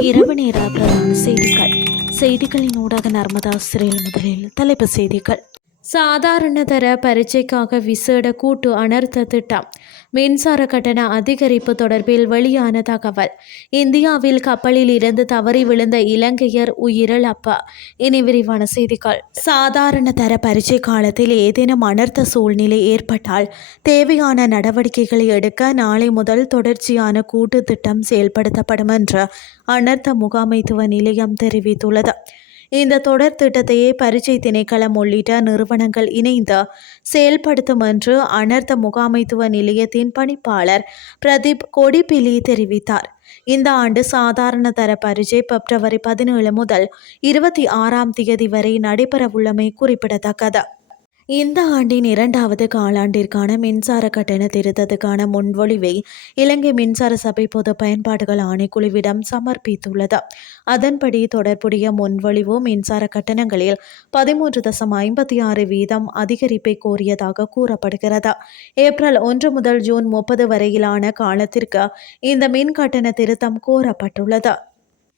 இரவு நேர பிரதான செய்திகள். செய்திகளின் ஊடாக நர்மதா சிறையில் முதலில் தலைப்பு செய்திகள். சாதாரணதர பரீட்சைக்காக விசேட கூட்டு அனர்த்த திட்டம். மின்சார கட்டண அதிகரிப்பு தொடர்பில் வெளியான தகவல். இந்தியாவில் கப்பலில் இருந்து தவறி விழுந்த இலங்கையர் உயிரிழப்பு. இனி விரிவான செய்திகள். சாதாரண தர பரீட்சை காலத்தில் ஏதேனும் அனர்த்த சூழ்நிலை ஏற்பட்டால் தேவையான நடவடிக்கைகளை எடுக்க நாளை முதல் தொடர்ச்சியான கூட்டு திட்டம் செயல்படுத்தப்படும் என்று அனர்த்த முகாமைத்துவ நிலையம் தெரிவித்துள்ளது. இந்த தொடர் திட்டத்தையே பரீட்சை திணைக்களம் உள்ளிட்ட நிறுவனங்கள் இணைந்து செயல்படுத்தும் என்று அனர்த்த முகாமைத்துவ நிலையத்தின் பணிப்பாளர் பிரதீப் கொடிப்பிலி தெரிவித்தார். இந்த ஆண்டு சாதாரண தர பரீட்சை பிப்ரவரி பதினேழு முதல் இருபத்தி ஆறாம் தேதி வரை நடைபெறவுள்ளமை குறிப்பிடத்தக்கது. இந்த ஆண்டின் இரண்டாவது காலாண்டிற்கான மின்சார கட்டண திருத்தத்துக்கான முன்மொழிவை இலங்கை மின்சார சபை பொது பயன்பாடுகள் ஆணைக்குழுவிடம் சமர்ப்பித்துள்ளது. அதன்படி தொடர்புடைய முன்மொழிவு மின்சார கட்டணங்களில் பதிமூன்று தசம் ஐம்பத்தி ஆறு வீதம் அதிகரிப்பை கோரியதாக கூறப்படுகிறது. ஏப்ரல் ஒன்று முதல் ஜூன் முப்பது வரையிலான காலத்திற்கு இந்த மின் கட்டண திருத்தம் கோரப்பட்டுள்ளது.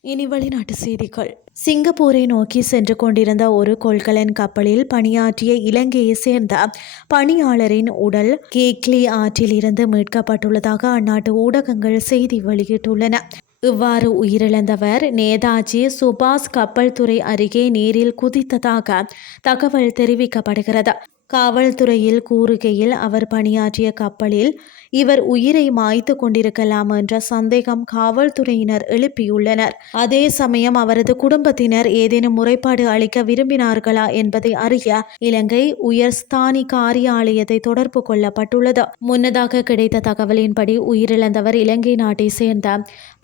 இனி வெளிநாட்டு செய்திகள். சிங்கப்பூரை நோக்கி சென்று கொண்டிருந்த ஒரு கொள்கலன் கப்பலில் பணியாற்றிய இலங்கையை சேர்ந்த பணியாளரின் உடல் கேக்லி ஆற்றில் இருந்து மீட்கப்பட்டுள்ளதாக அந்நாட்டு ஊடகங்கள் செய்தி வெளியிட்டுள்ளன. இவ்வாறு உயிரிழந்தவர் நேதாஜி சுபாஷ் கப்பல் துறை அருகே நீரில் குதித்ததாக தகவல் தெரிவிக்கப்படுகிறது. காவல்துறையில் கூறுகையில் அவர் பணியாற்றிய கப்பலில் இவர் உயிரை மாய்த்து கொண்டிருக்கலாம் என்ற சந்தேகம் காவல்துறையினர் எழுப்பியுள்ளனர். அதே சமயம் அவரது குடும்பத்தினர் ஏதேனும் முறைப்பாடு அளிக்க விரும்பினார்களா என்பதை அறிய இலங்கை உயர்ஸ்தானி காரியாலயத்தை தொடர்பு கொள்ளப்பட்டுள்ளது. முன்னதாக கிடைத்த தகவலின்படி உயிரிழந்தவர் இலங்கை நாட்டை சேர்ந்த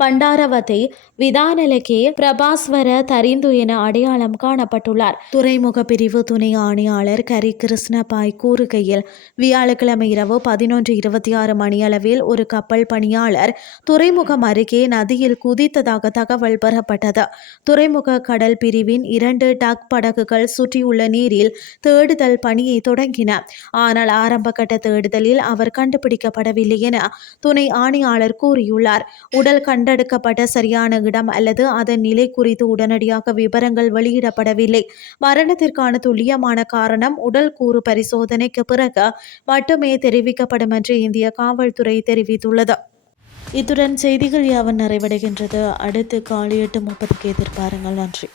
பண்டாரவத்தை விதானலகே பிரபாஸ்வர தரிந்து என அடையாளம் காணப்பட்டுள்ளார். துறைமுக பிரிவு துணை ஆணையாளர் கரி கிருஷ்ண கிருஷ்ணபாய் கூறுகையில் வியாழக்கிழமை இரவு பதினொன்று இருபத்தி ஆறு மணியளவில் ஒரு கப்பல் பணியாளர் துறைமுகம் அருகே நதியில் குதித்ததாக தகவல் பெறப்பட்டது. துறைமுக கடல் பிரிவின் இரண்டு டக் படகுகள் சுற்றியுள்ள நீரில் தேடுதல் பணியை தொடங்கின. ஆனால் ஆரம்ப கட்ட தேடுதலில் அவர் கண்டுபிடிக்கப்படவில்லை என துணை ஆணையாளர் கூறியுள்ளார். உடல் கண்டெடுக்கப்பட்ட சரியான இடம் அல்லது அதன் நிலை குறித்து உடனடியாக விவரங்கள் வெளியிடப்படவில்லை. மரணத்திற்கான துல்லியமான காரணம் உடல் கூறு பரிசோதனைக்கு பிறகு மட்டுமே தெரிவிக்கப்படும் என்று இந்திய காவல்துறை தெரிவித்துள்ளது. இத்துடன் செய்திகள் யாவன் நிறைவடைகின்றது. அடுத்து காலை எட்டு முப்பதுக்கு எதிர்பாருங்கள். நன்றி.